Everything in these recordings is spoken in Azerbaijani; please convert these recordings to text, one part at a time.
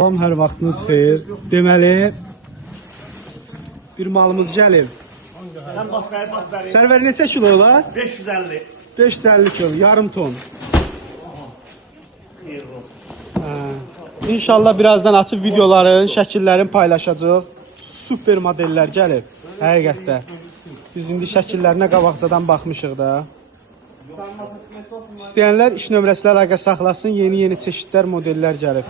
Salam, hər vaxtınız xeyir. Deməli, bir malımız gəlir. Sen bas ver. Sərvər neçə kilo olar? 550. 550 kilo, yarım ton. Xeyir olsun. İnşallah birazdan açıb videoların, şəkillərin paylaşacaq. Super modellər gəlir. Həqiqətdə. Biz indi şəkillərinə qabaqcadan baxmışıq da. İstəyənlər iş nömrəsi ilə əlaqə saxlasın. Yeni çeşidlər, modellər gəlir.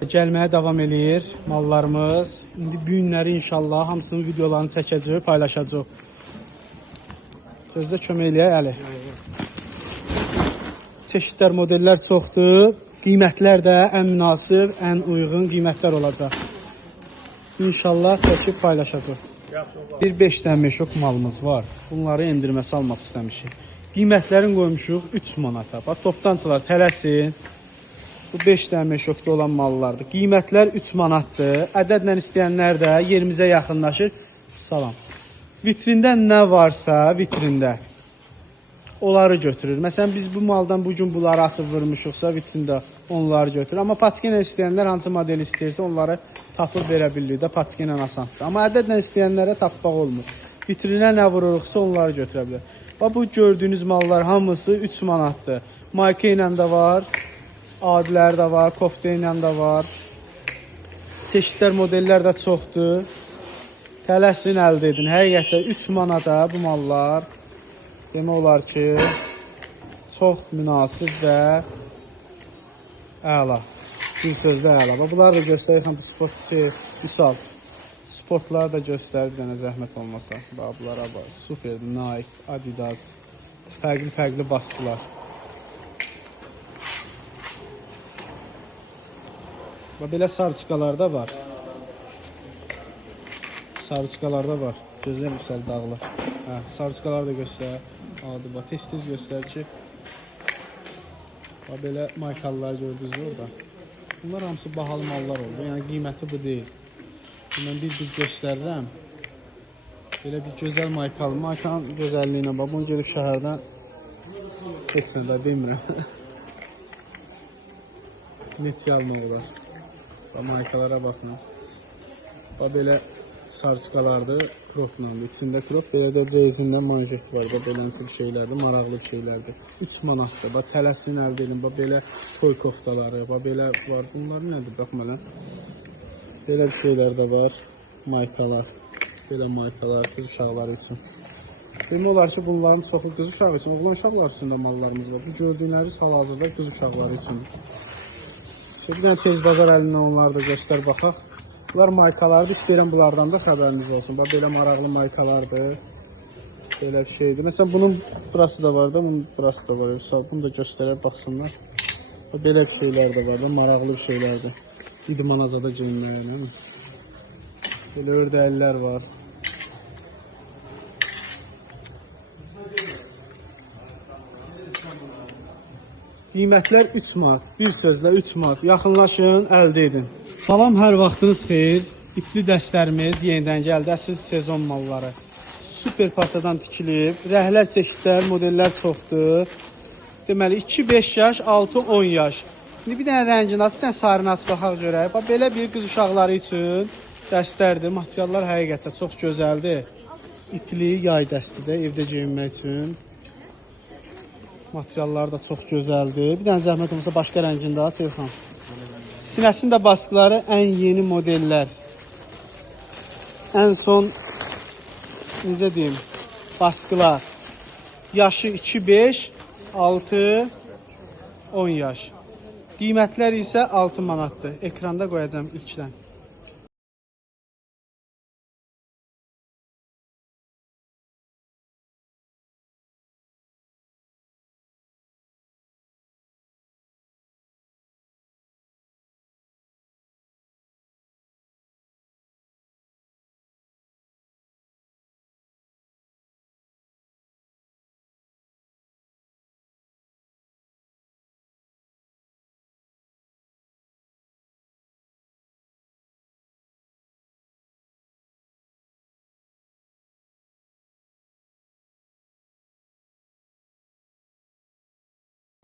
Gəlməyə davam eləyir mallarımız. İndi bu günləri inşallah hamısının videolarını çəkəcək, paylaşacaq. Gözdə kömək eləyək Əli. Çeşidlər, modellər çoxdur. Qiymətlər də ən münasib, ən uyğun qiymətlər olacaq. İnşallah çəkib paylaşacaq. Bir 5 dənə meşok malımız var. Bunları endirməsi almaq istəmişik. Qiymətlərini qoymuşuq 3 manata. Bax, topdançılar tələsin. Bu 5 dənə meşokda olan mallardır. Qiymətlər 3 manatdır. Ədədlə istəyənlər də yerimizə yaxınlaşır. Salam. Vitrində nə varsa, vitrində onları götürür. Məsələn, biz bu maldan bugün bunları atıb vurmuşuqsa, vitrində onları götürür. Amma patika ilə istəyənlər hansı model istəyirsə, onları tapıb verə bilirik də, patika ilə asandır. Amma ədədlə istəyənlərə tapmaq olmur. Vitrinə nə vururuqsa, onları götürə bilər. Bax, bu gördüyünüz mallar hamısı 3 manatdır. Mayka ilə də var, adilər də var, kofta ilə də var. Çeşidlər, modellər də çoxdur. Tələsin əldə edin. Həqiqətdə 3 manata bu mallar demək olar ki, çox münasib və əla. Bir sözlə əla. Bunları da göstərir. Misal, sportları da göstərir. Bir dənə zəhmət olmasa. Bunlara bax. Superdir. Nike, Adidas. Fərqli baskılar. Belə sarıçkalarda var. Sarıçkalarda var. Gözlər misal dağlar. Sarıçkalar da göstər. Adı bax. Tez göstər ki. Belə maykalılar gördünüz orada. Bunlar hamısı bahalı mallar oldu. Yəni qiyməti bu deyil. Mən bir göstərirəm. Belə bir gözəl maykalı. Maykanın gözəlliyinə bax. Bunu görüb şəhərdən çəksən də bilmirəm. Neçə almaq olar. Maykalara baxın. Belə sarıçkalardır, kroplandı. İçində krop, belə də rezindən manjet var. Beləmsi bir şeylərdir, maraqlı bir şeylərdir. 3 manatdır. Bax, tələsin əldə edin. Bax, belə toy koftaları, bax, belə var. Bunlar nədir? Baxmadan. Belə bir şeylər də var. Maykalar. Belə maykalar qız uşaqları üçün. Demək olar ki, bunların çoxu qız uşağı üçün. Oğlan uşaqlar üçün də mallarımız var. Bu gördüyünləri hal-hazırda qız uşaqları üçün. Bir dənə tez bazar əlindən onları da göstər baxaq. Bunlar maykalardır. İstəyirəm bunlardan da xəbəriniz olsun. Belə maraqlı maykalardır. Belə bir şeydir. Məsələn, bunun burası da var da, bunun burası da var. Bunu da göstərək, baxsınlar. Belə bir şeylər də var da, maraqlı bir şeylərdir. İdmanazada geyinməyə. Belə ördəklər var. Qiymətlər 3 manat. Bir sözlə 3 manat. Yaxınlaşın, əldə edin. Salam, hər vaxtınız xeyir. İpli dəstlərimiz yenidən gəldi. Əsas sezon malları. Super partadan tikilib. Rəhlər, çeşidlər, modellər çoxdur. Deməli, 2-5 yaş, 6-10 yaş. İndi bir dənə rəngi nasıl, bir dənə sarı nasıl baxaq görək. Belə bir qız uşaqları üçün dəstlərdir. Materiallar həqiqətən çox gözəldir. İpli yay dəstidir, evdə geyinmək üçün. Materialları da çox gözəldir. Bir dənə zəhmət olmasa başqa rəngində Teyxan. Sinəsində baskıları ən yeni modellər. Ən son necə deyim, baskılar. Yaşı 2-5, 6-10 yaş. Qiymətlər isə 6 manatdır. Ekranda qoyacağım ilkdən.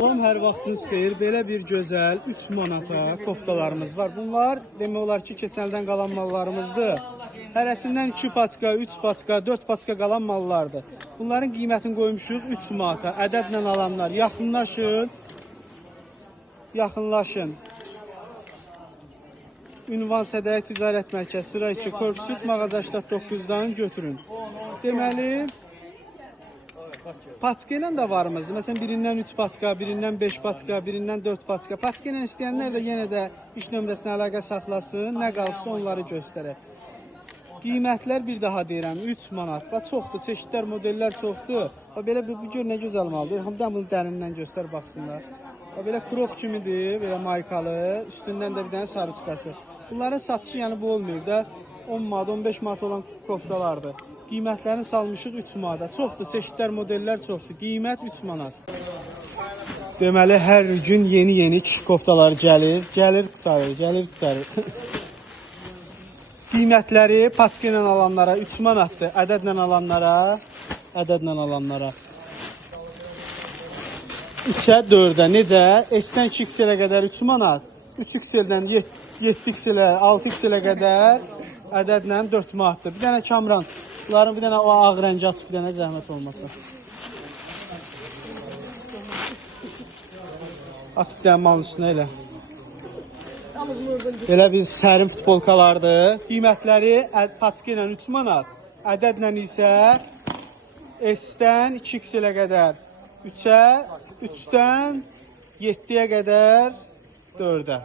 Salam, hər vaxtınız xeyir. Belə bir gözəl 3 manata koftalarımız var. Bunlar demək olar ki, keçəndən qalan mallarımızdır. Hərəsindən 2 paçka, 3 paçka, 4 paçka qalan mallardır. Bunların qiymətini qoymuşuq 3 manata. Ədədlə alanlar yaxınlaşın. Yaxınlaşın. Ünvan Sədəyə Ticarət Mərkəzi sıra 2 Korpus mağazaçda 9-dan götürün. Deməli, paçka ilə də varımızdır. Məsələn, birindən 3 paçka, birindən 5 paçka, birindən 4 paçka. Paçka ilə istəyənlər də yenə də iş nömrəsinə əlaqə saxlasın. Nə qalırsa onları göstərək. Qiymətlər bir daha deyirəm, 3 manat. Bax, çoxdur, çeşidlər, modellər çoxdur. Bax, belə bu gör nə gözəl maldır. Hamıdan bunu dərindən göstər baxsınlar. Bax, belə krok kimidir, belə maykalı. Üstündən də bir dənə sarı çıxası. Bunların satışı yəni bu olmuyor da 10 manat, 15 manat olan koftalardır. Qiymətlərini salmışıq 3 manata. Çoxdur, çeşidlər, modellər çoxdur. Qiymət 3 manat. Deməli, hər gün yeni koftalar gəlir. Gəlir, qutarır. Qiymətləri paçka ilə alanlara 3 manatdır. Ədədlə alanlara 3-ə 4-ə. Necə? S-dən 2XL-ə qədər 3 manat. 3XL-dən 7XL-ə, 6XL-ə qədər ədədlə 4 manatdır. Bir dənə Kamran. Bunların bir dənə o ağ rəngi açıb, bir dənə zəhmət olmasa. At bir dənə malın üstünə elə. Belə bir sərin futbolkalardır. Qiymətləri paçka ilə 3 manat. Ədədlə isə S-dən 2XL-ə qədər 3-ə, 3-dən 7-yə qədər 4-ə.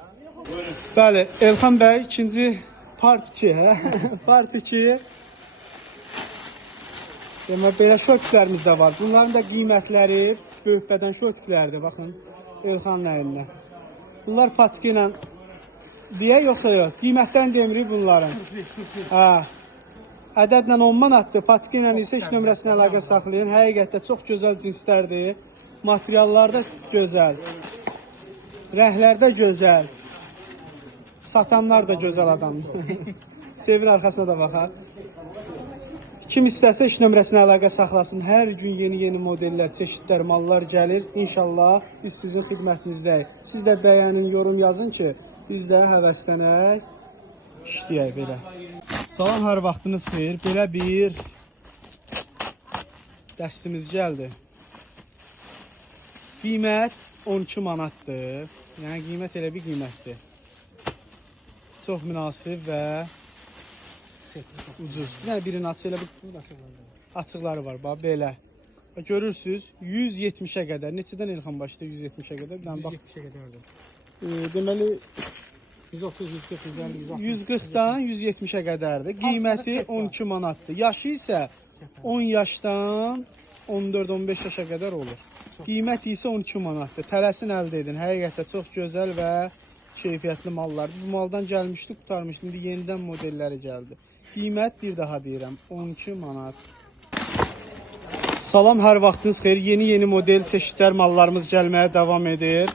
Bəli, Elxan bəy ikinci part 2, hə? Part 2. Demək, belə şortiklərimiz də var. Bunların da qiymətləri böyük bədən şortiklərdir. Baxın, Elxanın əlində. Bunlar paçka ilə deyə yoxsa yox? Qiymətlərini demirik bunların. Ədədlə 10 manatdır. Paçka ilə isə iş nömrəsinə əlaqə saxlayın. Həqiqətdə çox gözəl cinslərdir. Materiallar da gözəl. Rəhlər də gözəl. Satanlar da gözəl adamdır. Sevin arxasına da baxar. Kim istərsə iş nömrəsinə əlaqə saxlasın. Hər gün yeni modellər, çeşidlər, mallar gəlir. İnşallah biz sizin xidmətinizdəyik. Siz də bəyənin, yorum yazın ki, biz də həvəslənək, işləyək belə. Salam, hər vaxtınız xeyir. Belə bir dəstimiz gəldi. Qiymət 12 manatdır. Yəni qiymət elə bir qiymətdir. Çox münasib və ucuz. Yəni birini açıq, elə bir açıqları var. Bax belə. Görürsünüz 170-ə qədər. Neçədən Elxan başda 170-ə qədər? 170-ə qədərdir. Deməli 130, 140, 150, 140-dan 170-ə qədərdir. Qiyməti 12 manatdır. Yaşı isə 10 yaşdan 14-15 yaşa qədər olur. Qiymət isə 12 manatdır. Tələsin əldə edin. Həqiqətən çox gözəl və keyfiyyətli mallardır. Bu maldan gəlmişdi, qutarmışdı. İndi yenidən modelləri gəldi. Qiymət bir daha deyirəm, 12 manat. Salam, hər vaxtınız xeyir. Yeni model çeşidlər, mallarımız gəlməyə davam edir.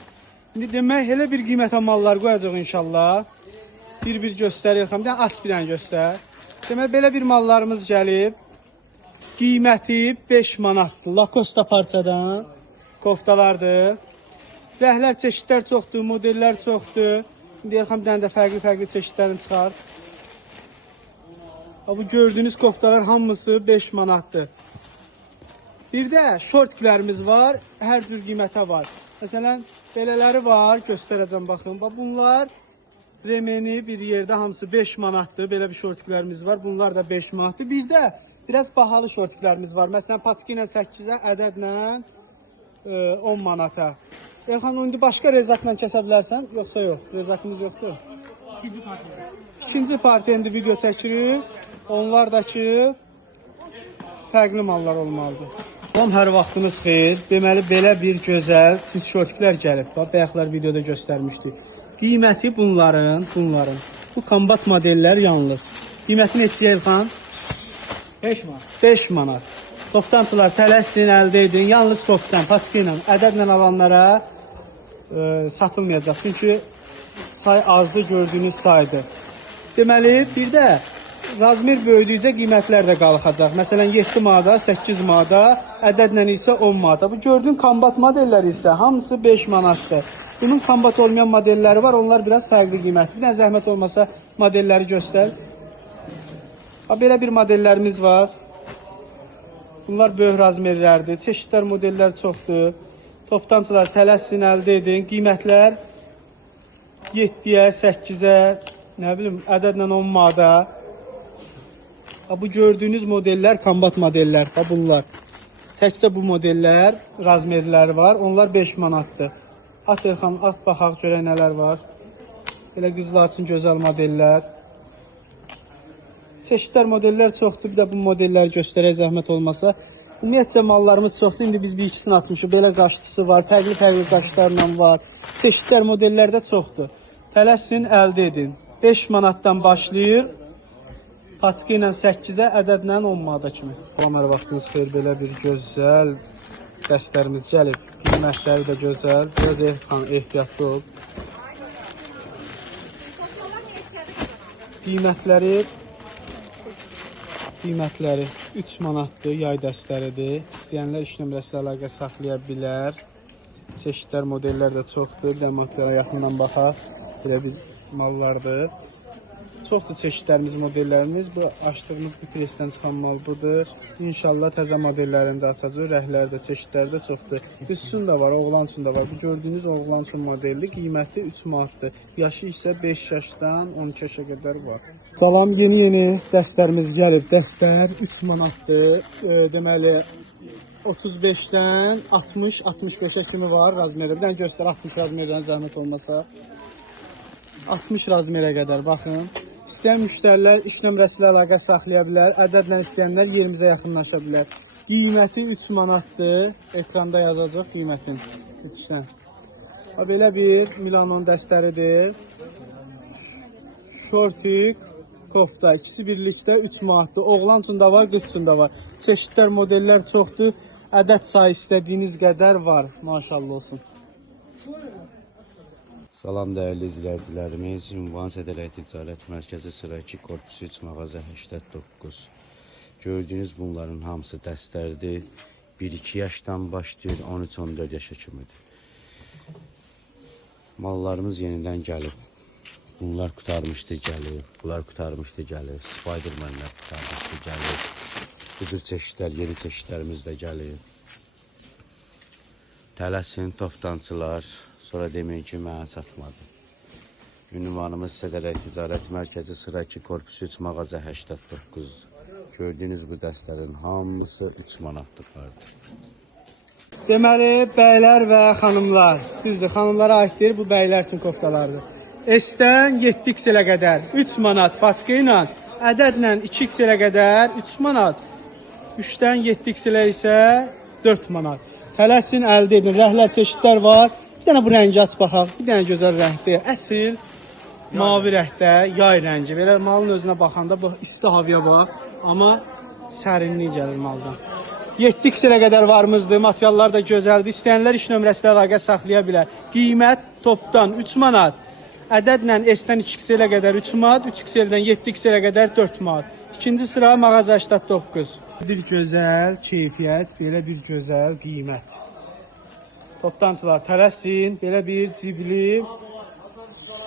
İndi demək, elə bir qiymətə mallar qoyacaq inşallah. Bir göstərir. Bir dənə aç, bir dənə göstər. Demək, belə bir mallarımız gəlib. Qiyməti 5 manatdır. Lacoste parçadan koftalardır. Rəhlər, çeşidlər çoxdur, modellər çoxdur. İndi Elxan bir dənə də fərqli çeşidlərini çıxar. Bu gördüyünüz koftalar hamısı 5 manatdır. Bir də şortiklərimiz var, hər cür qiymətə var. Məsələn, belələri var, göstərəcəm baxın. Bunlar remeni bir yerdə hamısı 5 manatdır. Belə bir şortiklərimiz var, bunlar da 5 manatdır. Bir də biraz bahalı şortiklərimiz var. Məsələn, paçka ilə 8-ə, ədədlə 10 manata. Elxan, indi başqa rezakla kəsə bilərsən, yoxsa yox? Rezakımız yoxdur. İkinci partiya indi video çəkirik. Onlar da ki, fərqli mallar olmalıdır. Salam, hər vaxtınız xeyir. Deməli, belə bir gözəl şortiklər gəlib. Bayaqlar videoda göstərmişdik. Qiyməti bunların. Bu kombat modellər yalnız. Qiyməti neçəyə Elxan? 5 manat. 5 manat. Toplantılar tələsin, əldə edin. Yalnız topdan, paçka ilə, ədədlə alanlara satılmayacaq. Çünki say azdır, gördüyünüz saydır. Deməli, bir də razmer böyüdükcə qiymətlər də qalxacaq. Məsələn 7 manata, 8 manata, ədədlə isə 10 manata. Bu gördüyün kombat modelləri isə hamısı 5 manatdır. Bunun kombat olmayan modelləri var, onlar biraz fərqli qiymətli. Bir də zəhmət olmasa modelləri göstər. Belə bir modellərimiz var. Bunlar böyük razmerlərdir. Çeşidlər, modellər çoxdur. Toptancılar tələsin əldə edin. Qiymətlər 7-yə, 8-ə, nə bilim, ədədlə 10 manata. Bu gördüyünüz modellər kombat modellər. Bunlar. Təkcə bu modellər, razmerləri var. Onlar 5 manatdır. At Elxan, at baxaq görək nələr var. Belə qızlar üçün gözəl modellər. Çeşidlər, modellər çoxdur. Bir də bu modelləri göstərək zəhmət olmasa. Ümumiyyətlə mallarımız çoxdur. İndi biz bir ikisini atmışıq. Belə qaşçısı var. Fərqli qaşlarla var. Çeşidlər, modellər də çoxdur. Tələsin, əldə edin. 5 manatdan başlayır. Paçka ilə 8-ə, ədədlə 10 manata kimi. Kamera vaxtınız xeyir, belə bir gözəl dəstlərimiz gəlib. Qiymətləri də gözəl. Biraz ehtiyatlı ol. Qiymətləri 3 manatdır, yay dəstləridir. İstəyənlər iş nömrəsi əlaqə saxlaya bilər. Çeşidlər, modellər də çoxdur. Bir də materiala yaxından baxaq. Belə bir mallardır. Çoxdur çeşidlərimiz, modellərimiz. Bu açdığımız bu presdən çıxan mal budur. İnşallah təzə modellərini də açacaq. Rəhləri də, çeşidləri də çoxdur. Qız üçün də var, oğlan üçün də var. Bu gördüyünüz oğlan üçün modelli. Qiyməti 3 manatdır. Yaşı isə 5 yaşdan 12 yaşa qədər var. Salam, yeni dəstlərimiz gəlib. Dəstlər 3 manatdır. Deməli 35-dən 60-65-ə kimi var razmerə. Bir dənə göstər 60 razmerdən zəhmət olmasa. 60 razmerə qədər baxın. İstəyən müştərilər iş nömrəsi ilə əlaqə saxlaya bilər. Ədədlə istəyənlər yerimizə yaxınlaşa bilər. Qiyməti 3 manatdır. Ekranda yazacaq qiymətin. Belə bir Milanon dəstləridir. Şortik, kofta. İkisi birlikdə 3 manatdır. Oğlan üçün də var, qız üçün də var. Çeşidlər, modellər çoxdur. Ədəd sayı istədiyiniz qədər var. Maşallah olsun. Salam dəyərli izləyicilərimiz, Ünvan Sədələk Ticarət Mərkəzi sıra 2 korpusu 3 mağaza 89. Gördüyünüz bunların hamısı dəstlərdir. 1-2 yaşdan başlayır, 13-14 yaşa kimidir. Mallarımız yenidən gəlib. Bunlar qutarmışdı gəlib, bunlar qutarmışdı gəlib. Spidermanlər qutarmışdı gəlib. Bu cür çeşidlər, yeni çeşidlərimiz də gəlib. Tələsin, toptancılar. Sonra deməyin ki, mənə çatmadı. Ünvanımız Sədələk Ticarət Mərkəzi sıra 2 korpusu 3 mağaza 89. Gördüyünüz bu dəstlərin hamısı 3 manatlıqlardır. Deməli, bəylər və xanımlar. Düzdür, xanımlara aiddir, bu bəylər üçün koftalardır. S-dən 7XL-ə qədər 3 manat paçka ilə, ədədlə 2XL-ə qədər 3 manat. 3-dən 7XL-ə isə 4 manat. Tələsin əldə edin, rəhlər çeşidlər var. Bir dənə bu rəngi aç baxaq. Bir dənə gözəl rəngdir. Əsl mavi rəngdə, yay rəngi. Belə malın özünə baxanda bu isti havaya bax. Amma sərinlik gəlir maldan. 7XL-ə qədər varımızdır. Materiallar da gözəldir. İstəyənlər iş nömrəsi ilə əlaqə saxlaya bilər. Qiymət topdan 3 manat. Ədədlə S-dən 2XL-ə qədər 3 manat. 3XL-dən 7XL-ə qədər 4 manat. İkinci sıra mağaza 89. Bir gözəl keyfiyyət, belə bir gözəl qiymət. Toptancılar tələsin, belə bir cibli,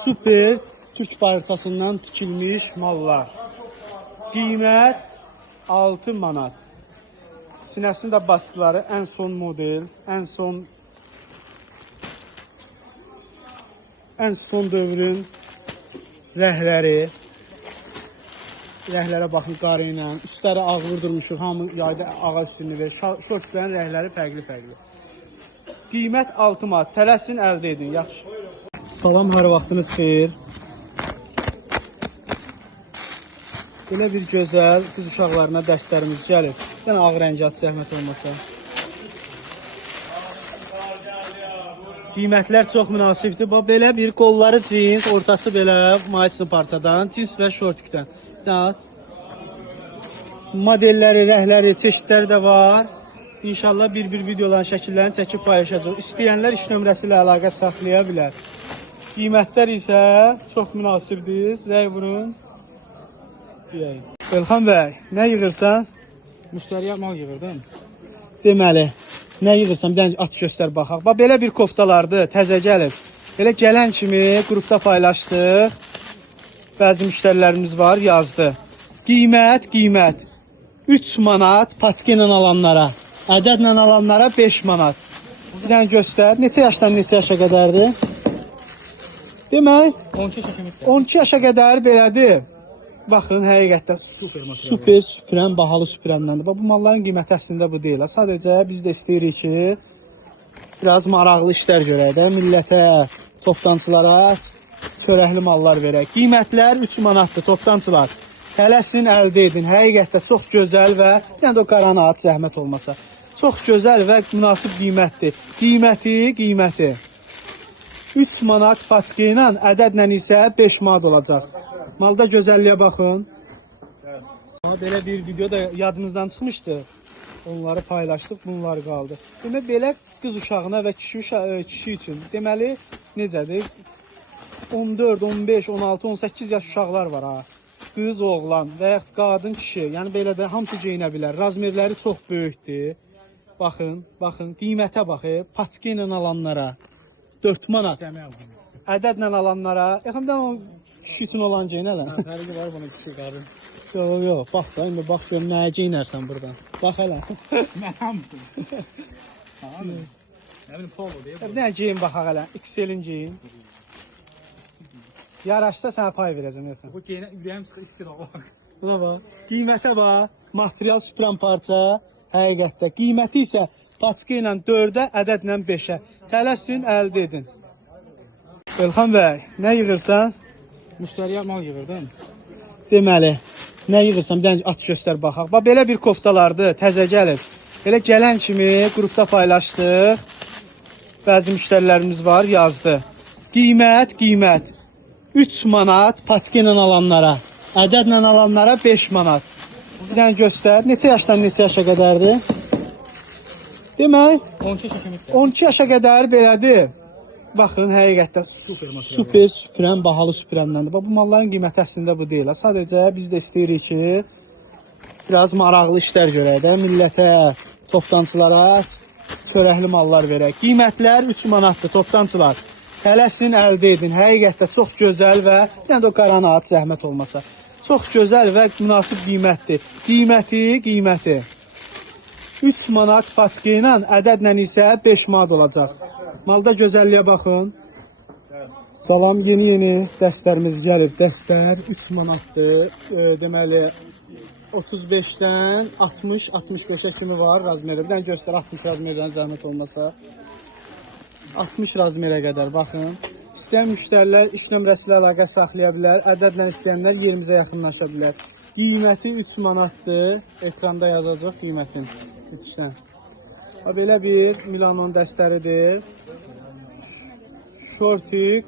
super türk parçasından tikilmiş mallar. Qiymət 6 manat. Sinəsində baskıları ən son model, ən son dövrün rəhləri. Rəhlərə baxın qarı ilə, üstləri ağ vurdurmuşuq, hamı yayda ağa üstünü verir. Şortların rəhləri fərqli. Qiymət 6 manat. Tələsin, əldə edin. Yaxşı. Salam, hər vaxtınız xeyir. Belə bir gözəl qız uşaqlarına dəstlərimiz gəlir. Yəni ağ rəngi at, zəhmət olmasa. Qiymətlər çox münasibdir. Belə bir qolları cins, ortası belə mayslı parçadan, cins və şortikdən. Modelləri, rəhləri, çeşidləri də var. İnşallah bir videoların şəkillərini çəkib paylaşacaq. İstəyənlər iş nömrəsi ilə əlaqə saxlaya bilər. Qiymətlər isə çox münasibdir. Zəy vurun. deyək. Elxan bəy, nə yığırsan? Müştəriyə mal yığırdım. Deməli, nə yığırsan? Bir dənə aç göstər baxaq. Bax belə bir koftalardır, təzə gəlib. Belə gələn kimi qrupda paylaşdıq. Bəzi müştərilərimiz var, yazdı. Qiymət 3 manat paçka ilə alanlara, ədədlə alanlara 5 manat. Bir dənə göstər. Neçə yaşdan neçə yaşa qədərdir? Demək, 12 yaşa qədər belədir. Baxın, həqiqətən super süpürən, bahalı süpürəndəndir. Bu malların qiyməti əslində bu deyil. Sadəcə biz də istəyirik ki, biraz maraqlı işlər görək də, millətə, toplantılara çörəkli mallar verək. Qiymətlər 3 manatdır, toplantılar. Tələsin, əldə edin. Həqiqətən çox gözəl və yəni də o qaranı at, zəhmət olmasa. Çox gözəl və münasib qiymətdir. Qiyməti. 3 manat paçka ilə, ədədlə isə 5 manat olacaq. Malda gözəlliyə baxın. Belə bir video da yadımızdan çıxmışdı. Onları paylaşdıq, bunlar qaldı. Demək, belə qız uşağına və kişi üçün. Deməli, necədir? 14, 15, 16, 18 yaş uşaqlar var ha. Qız, oğlan və yaxud qadın, kişi. Yəni belə də hamısı geyinə bilər. Razmerləri çox böyükdür. Baxın, qiymətə baxın. Paçka ilə alanlara 4 manat. Ədədlə alanlara, yaxımdan o kişi üçün olan geyinələ. Fərqi var bana küçük qadın. Yox, bax da, indi bax gör, nəyə geyinərsən buradan. Bax hələ. Mən hamısın. Nə bilim, polo deyib. Nə geyin baxaq hələ, XL-in geyin. Yaraşsa sənə pay verəcəm. Bu geyinə ürəyim sıxı istir Allah. Buna bax, qiymətə bax, material süpürən parça, həqiqətdə. Qiyməti isə paçka ilə 4-ə, ədədlə 5-ə. Tələsin, əldə edin. Elxan bəy, nə yığırsan? Müştəriyə mal yığırdım. Deməli, nə yığırsan? Bir dənə aç göstər baxaq. Bax belə bir koftalardır, təzə gəlib. Belə gələn kimi qrupda paylaşdıq. Bəzi müştərilərimiz var, yazdı. Qiymət 3 manat paçka ilə alanlara, ədədlə alanlara 5 manat. Bir dənə göstər. Neçə yaşdan neçə yaşa qədərdir? Demək, 12 yaşa qədər belədir. Baxın, həqiqətən super süpürən, bahalı süpürəndəndir. Bu malların qiyməti əslində bu deyil. Sadəcə biz də istəyirik ki, biraz maraqlı işlər görək də, millətə, toplantılara çörəkli mallar verək. Qiymətlər 3 manatdır, toplantılar. Tələsin, əldə edin. Həqiqətən çox gözəl və yəni də o qaranı at, zəhmət olmasa. Çox gözəl və münasib qiymətdir. Qiyməti. 3 manat paçka ilə, ədədlə isə 5 manat olacaq. Malda gözəlliyə baxın. Salam, yeni dəstlərimiz gəlib. Dəstlər 3 manatdır. Deməli, 35-dən 60-65-ə kimi var razmerə. Bir dənə göstər 60 razmerdən zəhmət olmasa. 60 razmerə qədər baxın. İstəyən müştərilər iş nömrəsi ilə əlaqə saxlaya bilər. Ədədlə istəyənlər yerimizə yaxınlaşa bilər. Qiyməti 3 manatdır. Ekranda yazacaq qiymətin. Lütfən. Belə bir Milanon dəstəridir. Şortik,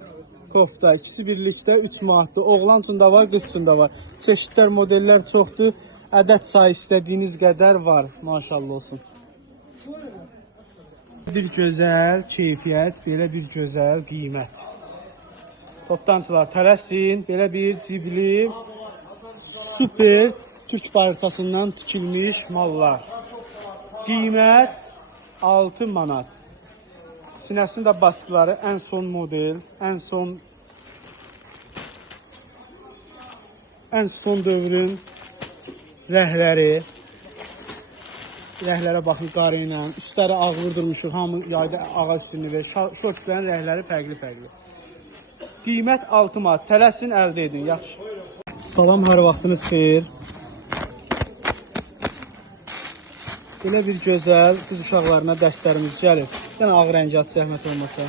kofta. İkisi birlikdə 3 manatdır. Oğlan üçün də var, qız üçün də var. Çeşidlər, modellər çoxdur. Ədəd sayı istədiyiniz qədər var. Maşallah olsun. Bir gözəl keyfiyyət, belə bir gözəl qiymət. Toptancılar tələsin, belə bir cibli, super Türk parçasından tikilmiş mallar. Qiymət 6 manat. Sinəsində baskıları ən son model, ən son dövrün rəhləri. Rəhlərə baxın qarı ilə. Üstləri ağ vurdurmuşuq. Hamı yayda ağa üstünü verir. Şortların rəhləri fərqli. Qiymət 6 manat. Tələsin, əldə edin. Yaxşı. Salam, hər vaxtınız xeyir. Belə bir gözəl qız uşaqlarına dəstlərimiz gəlir. Yəni ağ rəngi at, zəhmət olmasa.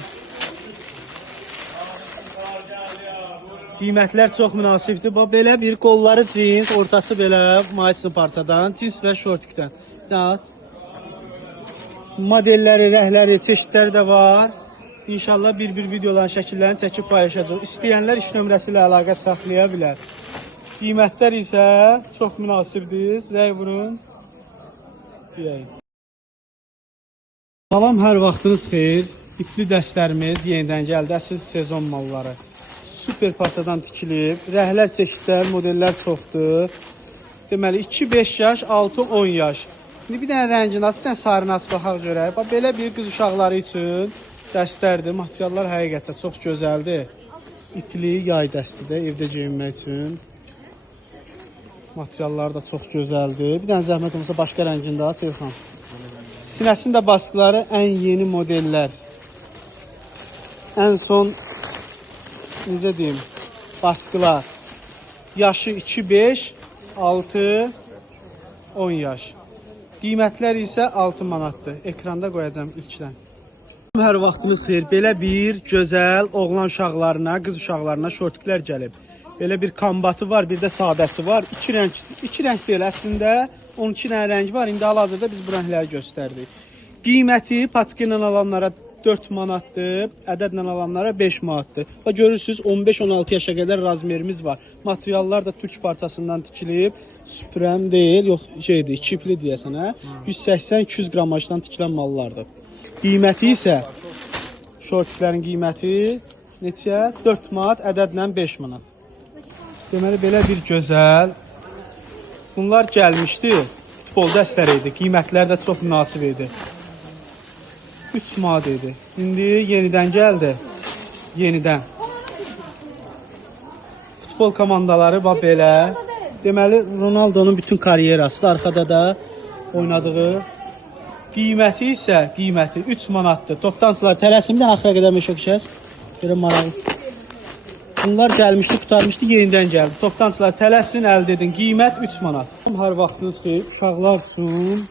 Qiymətlər çox münasibdir. Belə bir qolları cins, ortası belə maçlı parçadan, cins və şortikdən. Modelləri, rəhləri, çeşidləri də var. İnşallah bir videoların şəkillərini çəkib paylaşacaq. İstəyənlər iş nömrəsi ilə əlaqə saxlaya bilər. Qiymətlər isə çox münasibdir. Zəy vurun. Salam, hər vaxtınız xeyir. İpli dəstlərimiz yenidən gəldi. Əsas sezon malları. Super partadan tikilib. Rəhlər, çeşidlər, modellər çoxdur. Deməli 2-5 yaş, 6-10 yaş. İndi bir dənə rəngi nasıl, bir dənə sarı nasıl baxaq görək. Bax belə bir qız uşaqları üçün dəstlərdir. Materiallar həqiqətən çox gözəldir. İpli yay dəstidir evdə geyinmək üçün. Materiallar da çox gözəldir. Bir dənə zəhmət olmasa başqa rəngində Teyxan. Sinəsində baskıları ən yeni modellər. Ən son necə deyim, baskılar. Yaşı 2-5, 6-10 yaş. Qiymətlər isə 6 manatdır. Ekranda qoyacağım ilkdən. Hər vaxtımız xeyir. Belə bir gözəl oğlan uşaqlarına, qız uşaqlarına şortiklər gəlib. Belə bir kombatı var, bir də sadəsi var. İki rəng deyil əslində. 12 dənə rəng var. İndi hal-hazırda biz bu rəngləri göstərdik. Qiyməti patika ilə alanlara 4 manatdır, ədədlə alanlara 5 manatdır. Və görürsünüz 15-16 yaşa qədər razmerimiz var. Materiallar da türk parçasından tikilib. Süpürəm deyil, yox şeydir, kipli deyəsən hə. 180-200 qramajdan tikilən mallardır. Qiyməti isə şortiklərin qiyməti neçə? 4 manat, ədədlə 5 manat. Deməli belə bir gözəl. Bunlar gəlmişdi. Futbol dəstləri idi. Qiymətlər də çox münasib idi. 3 manat idi. İndi yenidən gəldi. Yenidən. Futbol komandaları bax belə. Deməli Ronaldo'nun bütün karyerası arxada da oynadığı. Qiyməti isə 3 manatdır. Toplantılar tələsimdən axıra qədər məşəqşəs. Belə maraqlı. Bunlar gəlmişdi, qutarmışdı, yenidən gəldi. Toplantılar tələsin, əldə edin. Qiymət 3 manat. Hər vaxtınız xeyir. Uşaqlar üçün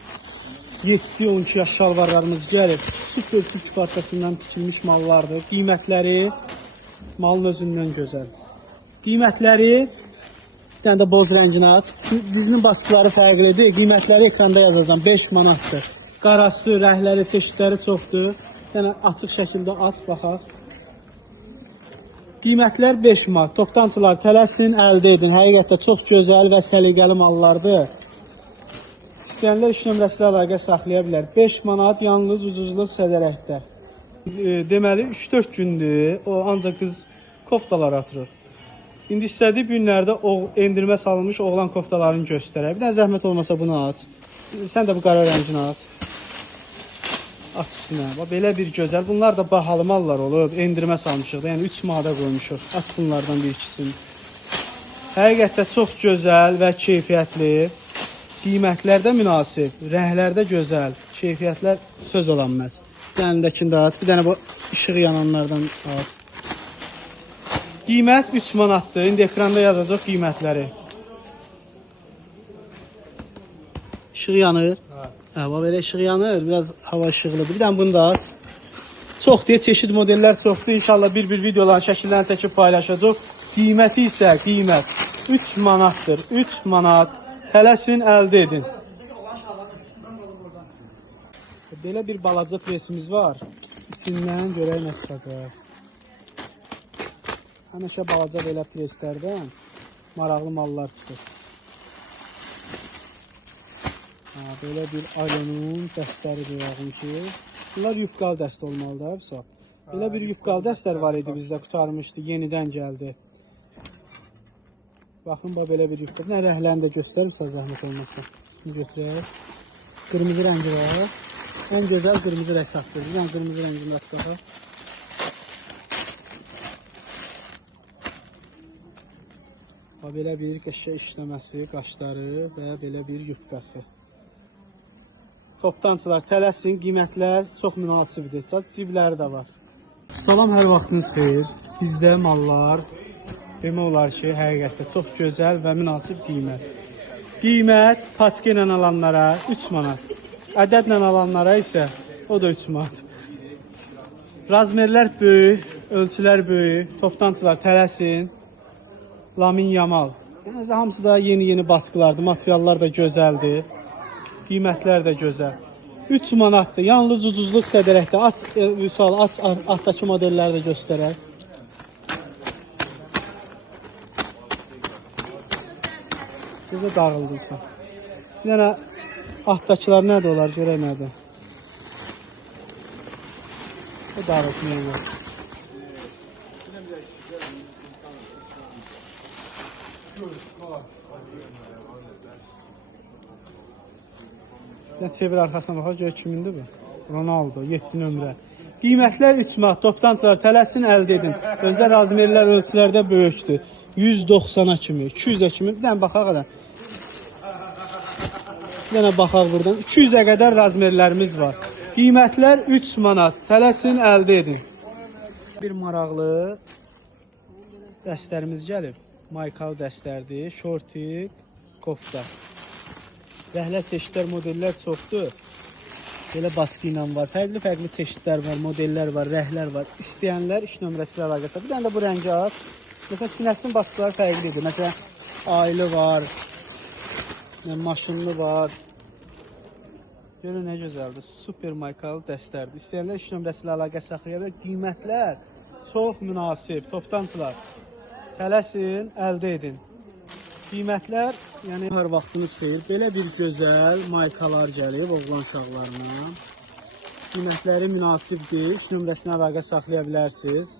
7-12 yaş şalvarlarımız gəlib. Super türk parçasından tikilmiş mallardır. Qiymətləri malın özündən gözəl. Qiymətləri bir dənə də boz rənginə aç. Dizinin baskıları fərqlidir. Qiymətləri ekranda yazacağım. 5 manatdır. Qarası, rəhləri, çeşidləri çoxdur. Yəni açıq şəkildə aç, baxaq. Qiymətlər 5 manat. Toplantılar tələsin, əldə edin. Həqiqətən çox gözəl və səliqəli mallardır. İstəyənlər iş nömrəsilə əlaqə saxlaya bilər. 5 manat yalnız ucuzluq sədərəkdə. Deməli 3-4 gündür o ancaq qız koftalar atırır. İndi istədiyi günlərdə endirmə salınmış oğlan koftalarını göstərək. Bir dənə zəhmət olmasa bunu aç. Sən də bu qara rəngini aç. Aç üstünə. Belə bir gözəl. Bunlar da bahalı mallar olub. Endirmə salmışıq da. Yəni 3 manata qoymuşuq. Aç bunlardan bir ikisini. Həqiqətən çox gözəl və keyfiyyətli. Qiymətlər də münasib. Rəhlər də gözəl. Keyfiyyətlər söz olanmaz. Bir dənədəkini də aç. Bir dənə bu işığı yananlardan aç. Qiymət 3 manatdır. İndi ekranda yazacaq qiymətləri. İşıq yanır. Hə, belə işıq yanır. Biraz hava işıqlıdır. Bir dənə bunu da aç. Çox deyə çeşid modellər çoxdur. İnşallah bir videoların şəkillərini çəkib paylaşacaq. Qiyməti isə 3 manatdır. 3 manat. Tələsin, əldə edin. Belə bir balaca presimiz var. İçindən görək nə çıxacaq. Həmişə balaca belə preslərdən maraqlı mallar çıxır. Belə bir Alonun dəstləri deyəğim ki. Bunlar yufqalı dəst olmalıdır. Belə bir yufqalı dəstlər var idi bizdə, qutarmışdı, yenidən gəldi. Baxın, belə bir yufqalı. Nə rəhlərini də göstərirsə zəhmət olmazsa. Bunu götürək. Qırmızı rəngi var. Ən gözəl qırmızı rəng saxlayır. Bir qırmızı rəngini açaq. Belə bir qəşəng işləməsi, qaşları və belə bir yufqası. Toplantılar tələsin, qiymətlər çox münasibdir. Cibləri də var. Salam, hər vaxtınız xeyir. Bizdə mallar demək olar ki, həqiqətən çox gözəl və münasib qiymət. Qiymət patika ilə alanlara 3 manat. Ədədlə alanlara isə o da 3 manat. Razmerlər böyük, ölçülər böyük. Toplantılar tələsin. Lamin Yamal. Yəni, hamısı da yeni baskılardır. Materiallar da gözəldir. Qiymətlər də gözəl. 3 manatdır. Yalnız ucuzluq sədərəkdə. Aç, Vüsal, aç altdakı modelləri də göstərək. Burada dağıldıysa. Yəni, altdakılar nədir olar? Görək nədir? O dağılsın yəni. Nə çevir arxasına baxaq, gör kimindir bu? Ronaldo, 7 nömrə. Qiymətlər 3 manat, toptancılar tələsin əldə edin. Özdə razmerlər ölçülərdə böyükdür. 190-a kimi, 200-ə kimi. Bir dənə baxaq hələ. Bir dənə baxaq buradan. 200-ə qədər razmerlərimiz var. Qiymətlər 3 manat, tələsin əldə edin. Bir maraqlı dəstlərimiz gəlib. Maykalı dəstlərdir, şortik, kofta. Rəhlər çeşidlər, modellər çoxdur. Belə baskı ilə var. Fərqli çeşidlər var, modellər var, rəhlər var. İstəyənlər iş nömrəsi ilə əlaqəsi. Bir dənə də bu rəngi az. Məsələn, sinəsinin baskıları fərqlidir. Məsələn, aylı var, maşınlı var. Görün nə gözəldir. Super markalı dəstlərdir. İstəyənlər iş nömrəsi ilə əlaqə saxlaya bilər. Qiymətlər çox münasib. Toptancılar tələsin, əldə edin. Qiymətlər, yəni hər vaxtınız xeyir. Belə bir gözəl maykalar gəlib oğlan uşaqlarına. Qiymətləri münasibdir. İş nömrəsinə əlaqə saxlaya bilərsiniz.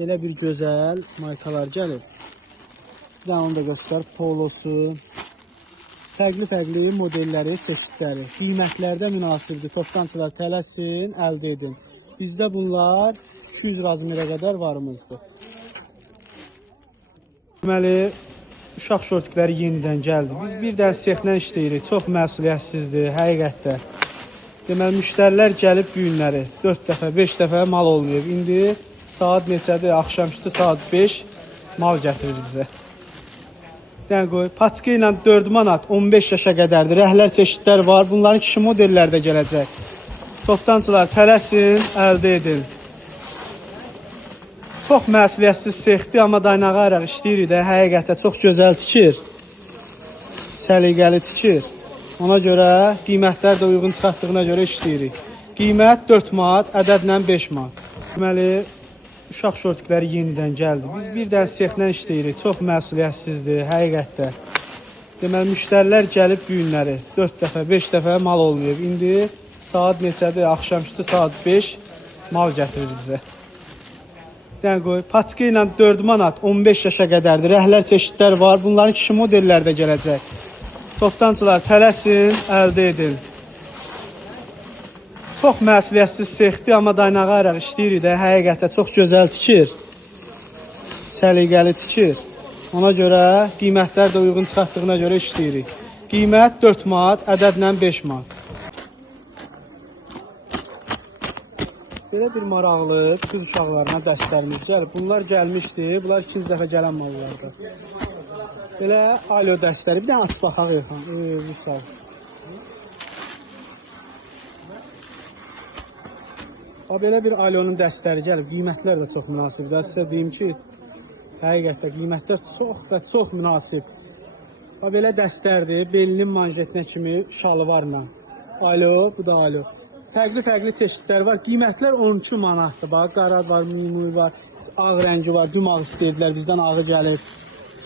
Belə bir gözəl maykalar gəlib. Bir də onu da göstər. Polosu. Fərqli modelləri, çeşidləri. Qiymətlərdə münasibdir. Toptancılar tələsin, əldə edin. Bizdə bunlar 200 razmerə qədər varımızdır. Deməli, uşaq şortikləri yenidən gəldi. Biz bir dənə sexlə işləyirik. Çox məsuliyyətsizdir, həqiqətdə. Deməli, müştərilər gəlib bu günləri 4 dəfə, 5 dəfə mal olmayıb. İndi saat neçədir? Axşamüstü saat 5 mal gətirir bizə. Yəni qoy, paçka ilə 4 manat 15 yaşa qədərdir. Rəhlər çeşidlər var. Bunların kişi modelləri də gələcək. Toptancılar tələsin, əldə edin. Çox məsuliyyətsiz sexdir, amma dayanağı araq işləyirik də, həqiqətən çox gözəl tikir. Səliqəli tikir. Ona görə qiymətlər də uyğun çıxartdığına görə işləyirik. Qiymət 4 manat, ədədlə 5 manat. Deməli, uşaq şortikləri yenidən gəldi. Biz bir dənə sexlə işləyirik. Çox məsuliyyətsizdir, həqiqətdə. Deməli, müştərilər gəlib bu günləri 4 dəfə, 5 dəfə mal olmayıb. İndi saat neçədir? Axşamüstü saat 5 mal gətirir bizə. Yəni qoy, paçka ilə 4 manat 15 yaşa qədərdir. Rəhlər çeşidlər var. Bunların kişi modelləri də gələcək. Toptancılar tələsin, əldə edin. Çox məsuliyyətsiz sexdir, amma dayanağı araq işləyirik də, həqiqətən çox gözəl tikir. Səliqəli tikir. Ona görə qiymətlər də uyğun çıxartdığına görə işləyirik. Qiymət 4 manat, ədədlə 5 manat. Belə bir maraqlı qız uşaqlarına dəstlərimiz gəlib. Bunlar gəlmişdi. Bunlar ikinci dəfə gələn mallardır. Belə alo dəstləri. Bir dənə aç baxaq yoxan. Sağ ol. Belə bir alonun dəstləri gəlib. Qiymətlər də çox münasibdir. Sizə deyim ki, həqiqətən qiymətlər çox münasib. Belə dəstlərdir. Belinin manjetinə kimi şalvarla. Alo, bu da alo. Fərqli çeşidlər var. Qiymətlər 12 manatdır. Bax, qara var, mumur var, ağ rəngi var, dümağ istəyirlər, bizdən ağı gəlir.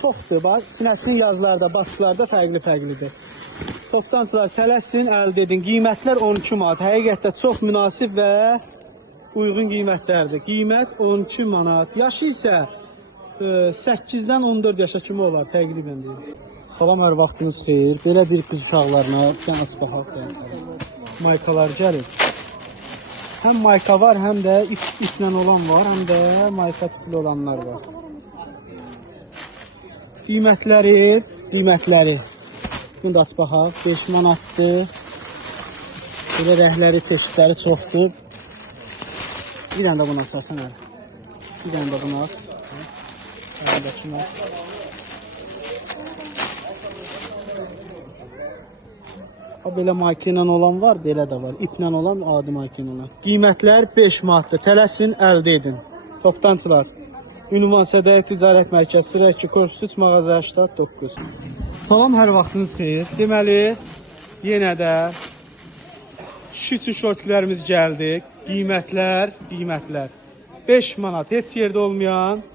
Çoxdur, bax, sinəsinin yazılarda, baskılarda fərqlidir. Toptancılar tələsin, əldə edin. Qiymətlər 12 manat. Həqiqətdə çox münasib və uyğun qiymətlərdir. Qiymət 12 manat. Yaşı isə 8-dən 14 yaşa kimi olar, təqribən deyim. Salam, hər vaxtınız xeyir. Belə bir qız uşaqlarına, sən aç baxaq. Maykalar gəlir. Həm mayka var, həm də iplə olan var, həm də mayka tipli olanlar var. Qiymətləri. Bunu da aç baxaq. 5 manatdır. Belə rəhləri, çeşidləri çoxdur. Bir dənə də bunu açarsan hələ. Bir dənə də bunu aç. Belə makina olan var, belə də var. İplə olan, adi makina olan. Qiymətlər 5 manatdır. Tələsin, əldə edin. Toptancılar. Ünvan Sədəyə Ticarət Mərkəzi sıra 2, korpus 3, mağaza 89. Salam, hər vaxtınız xeyir. Deməli, yenə də şütü şortlərimiz gəldi. Qiymətlər. 5 manat. Heç yerdə olmayan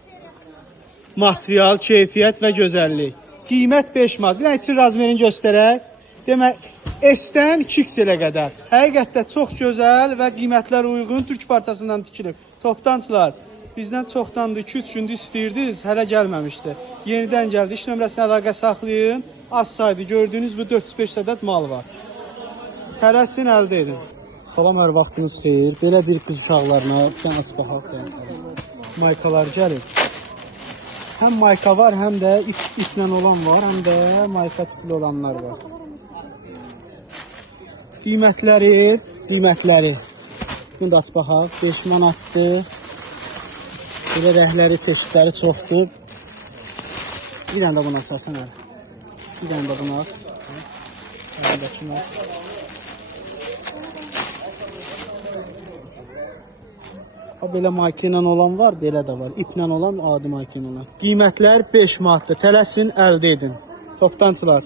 material, keyfiyyət və gözəllik. Qiymət 5 manat. Bir dənə içi razmerini göstərək. Demək, S-dən 2X-ə qədər. Həqiqətdə çox gözəl və qiymətlər uyğun Türk parçasından tikilib. Toptancılar, Bizdən çoxdandır 2-3 gündür istəyirdiniz, hələ gəlməmişdi. Yenidən gəldi. İş nömrəsini əlaqə saxlayın. Az saydı gördüyünüz bu 405 ədəd mal var. Tələsin əldə edin. Salam, hər vaxtınız xeyir. Belə bir qız uşaqlarına sən aç baxaq. Maykalar gəlir. Həm mayka var, həm də iplə olan var, həm də mayka tipli olanlar var. Qiymətləri. Bunu da aç baxaq. 5 manatdır. Belə rəhləri, çeşidləri çoxdur. Bir dənə də buna atsın. Bir dənə də buna at. Belə mayka ilə olan var, belə də var. İplə olan, adi mayka ilə olan. Qiymətlər 5 manatdır. Tələsin, əldə edin. Toptancılar.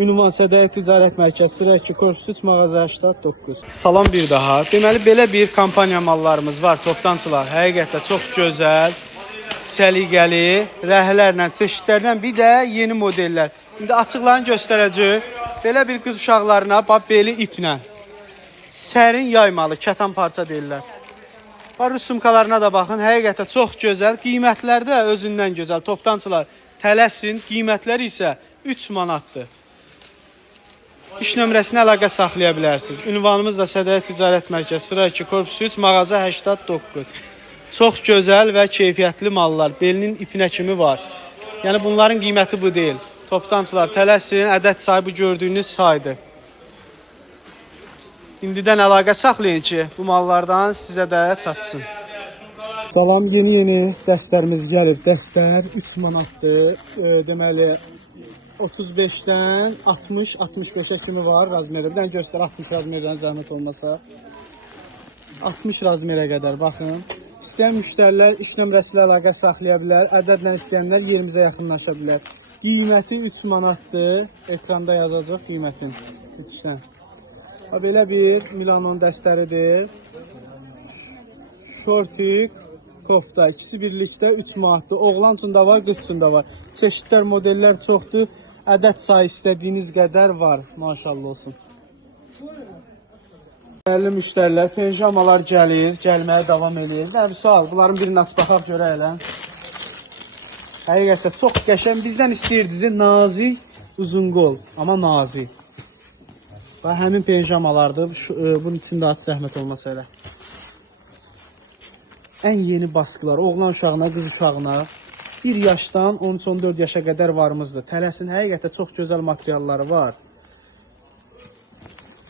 Ünvan Sədəyə Ticarət Mərkəzi sıra 2 korpus 3 mağaza 89. Salam bir daha. Deməli belə bir kampaniya mallarımız var toptancılar. Həqiqətən çox gözəl, səliqəli, rəhlərlə, çeşidlərlə, bir də yeni modellər. İndi açıqlarını göstərəcək. Belə bir qız uşaqlarına bax beli iplə. Sərin yaymalı, kətan parça deyirlər. Bax rus sumkalarına da baxın. Həqiqətən çox gözəl. Qiymətlər də özündən gözəl. Toptancılar tələsin. Qiymətlər isə 3 manatdır. İş nömrəsini əlaqə saxlaya bilərsiniz. Ünvanımız da Sədəyə Ticarət Mərkəzi sıra 2 korpus 3 mağaza 89. Çox gözəl və keyfiyyətli mallar. Belinin ipinə kimi var. Yəni bunların qiyməti bu deyil. Toptancılar tələsin. Ədəd sahibi gördüyünüz saydır. İndidən əlaqə saxlayın ki, bu mallardan sizə də çatsın. Salam, yeni dəstlərimiz gəlir. Dəstlər 3 manatdır. Deməli 35-dən 60-65-ə kimi var razmerə. Bir dənə göstər 60 razmerdən zəhmət olmasa. 60 razmerə qədər baxın. İstəyən müştərilər iş nömrəsi ilə əlaqə saxlaya bilər. Ədədlə istəyənlər yerimizə yaxınlaşa bilər. Qiyməti 3 manatdır. Ekranda yazacaq qiymətin. Belə bir Milanon dəstəridir. Şortik, kofta. İkisi birlikdə 3 manatdır. Oğlan üçün də var, qız üçün də var. Çeşidlər, modellər çoxdur. Ədəd sayı istədiyiniz qədər var. Maşallah olsun. Dəyərli müştərilər, penjamalar gəlir, gəlməyə davam edir. Bir sual, bunların birini aç baxaq görək elə. Həqiqətən çox qəşəng. Bizdən istəyirdiniz nazik, uzun qol, amma nazik. Və həmin penjamalardır. Bunun içində aç zəhmət olmasa elə. Ən yeni baskılar, oğlan uşağına, qız uşağına 1 yaşdan 13-14 yaşa qədər varımızdır. Tələsin həqiqətən çox gözəl materialları var.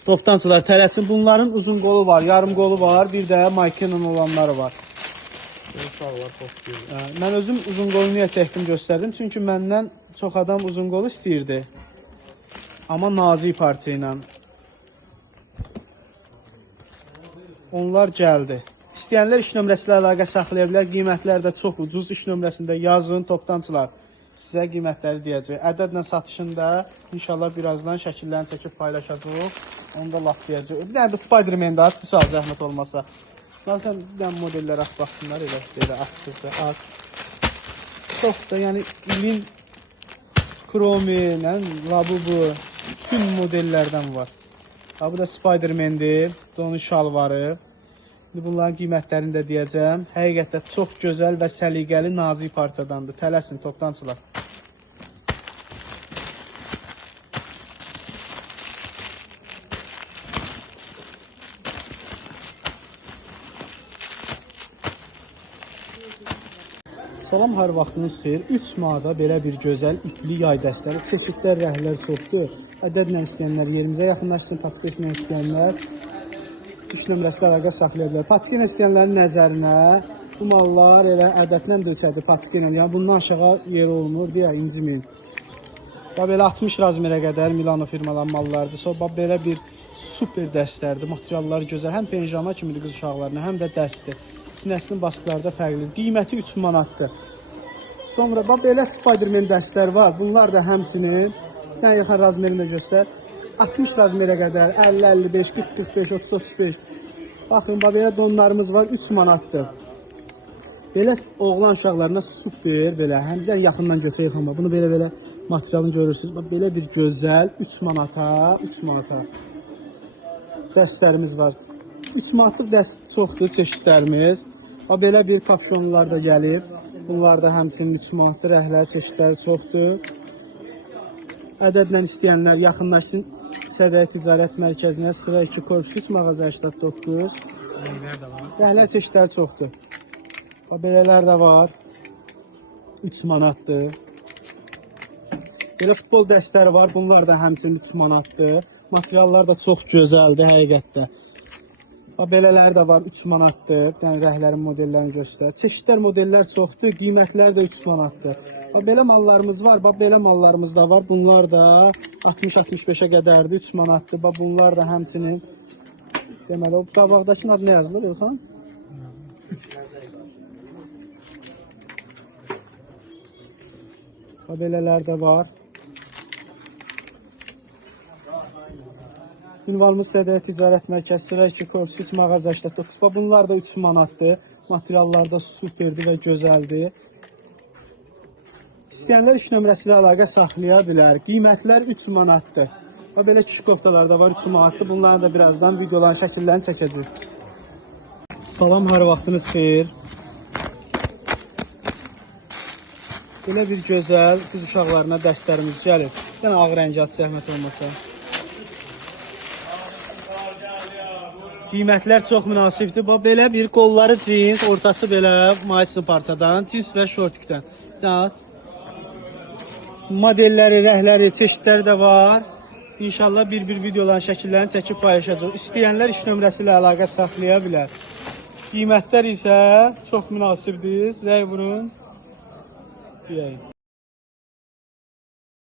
Toptancılar tələsin. Bunların uzun qolu var, yarım qolu var, bir də mayka ilə olanları var. Mən özüm uzun qolu niyə çəkdim göstərdim. Çünki məndən çox adam uzun qolu istəyirdi. Amma nazik parça ilə. Onlar gəldi. İstəyənlər iş nömrəsi ilə əlaqə saxlaya bilər. Qiymətlər də çox ucuz. İş nömrəsində yazın, toptancılar. Sizə qiymətləri deyəcək. Ədədlə satışında inşallah birazdan şəkillərini çəkib paylaşacaq. Onu da laf deyəcək. Bir dənə bu Spiderman-də aç, bu saat zəhmət olmasa. Zaten bir dənə modellər aç baxsınlar. Elə açıqdır, aç. Çox da yəni ilin kromi, labubu, bütün modellərdən var. Bu da Spiderman-dir. Onun şalvarı. Bunların qiymətlərini də deyəcəm. Həqiqətən çox gözəl və səliqəli nazik parçadandır. Tələsin, toptancılar. Salam, hər vaxtınız xeyir. 3 manata belə bir gözəl ipli yay dəstəri. Çeşidlər, rəhlər çoxdur. Ədədlə istəyənlər yerimizə yaxınlaşsın. Pasketlə istəyənlər iş nömrəsi əlaqə saxlaya bilər. Pasketlə istəyənlərin nəzərinə bu mallar elə ədədlə də ölçədir pasketlə. Yəni bundan aşağı yeri olmur deyə inciməyin. Belə 60 razmerə qədər Milano firmaların mallardır. Sonra belə bir super dəstlərdir. Materialları gözəl. Həm penjama kimidir qız uşaqlarına, həm də dəstdir. Sinəsinin baskıları da fərqlidir. Qiyməti 3 manatdır. Sonra belə Spiderman dəstlər var. Bunlar da həmsinin ən yaxın razmerini göstər. 60 razmerə qədər 50, 55, 40, 45, 30, 35. Baxın, belə donlarımız var. 3 manatdır. Belə oğlan uşaqlarına super belə. Həm də yaxından götürə yıxanma. Bunu belə materialını görürsünüz. Belə bir gözəl 3 manata, 3 manata dəstlərimiz var. 3 manatlıq dəst çoxdur çeşidlərimiz. O belə bir kapşonlar da gəlib. Bunlar da həmçinin 3 manatdır, rəhlər çeşidləri çoxdur. Ədədlə istəyənlər yaxınlaşsın Sədəyə Ticarət Mərkəzinə, sıra 2 korpus 3 mağaza 89. Rənglər də var. Rəhlər çeşidləri çoxdur. O belələr də var. 3 manatdır. Belə futbol dəstləri var. Bunlar da həmçinin 3 manatdır. Materiallar da çox gözəldir həqiqətdə. Belələri də var, 3 manatdır. Yəni rəhlərin modellərini göstərir. Çeşidlər modellər çoxdur, qiymətlər də 3 manatdır. Belə mallarımız var, belə mallarımız da var. Bunlar da 60-65-ə qədərdir, 3 manatdır. Bunlar da həmçinin deməli, o qabaqdakının adı nə yazılır, Elxan? Belələr də var. Ünvanımız Sədəyə Ticarət Mərkəzi, sıra 2 korpus 3 mağaza 89. Bunlar da 3 manatdır. Materiallar da superdir və gözəldir. İstəyənlər 3 nömrəsi ilə əlaqə saxlaya bilər. Qiymətlər 3 manatdır. Belə kişi koftalar da var, 3 manatdır. Bunların da birazdan videoların şəkillərini çəkəcək. Salam, hər vaxtınız xeyir. Belə bir gözəl qız uşaqlarına dərslərimiz gəlib. Yəni ağ rəngi at, zəhmət olmasa. Qiymətlər çox münasibdir. Belə bir qolları cins, ortası belə mayslı parçadan, cins və şortikdən. Modelləri, rəhləri, çeşidləri də var. İnşallah bir videoların şəkillərini çəkib paylaşacaq. İstəyənlər 3 nömrəsi ilə əlaqə saxlaya bilər. Qiymətlər isə çox münasibdir. Zəy vurun. Deyəyim.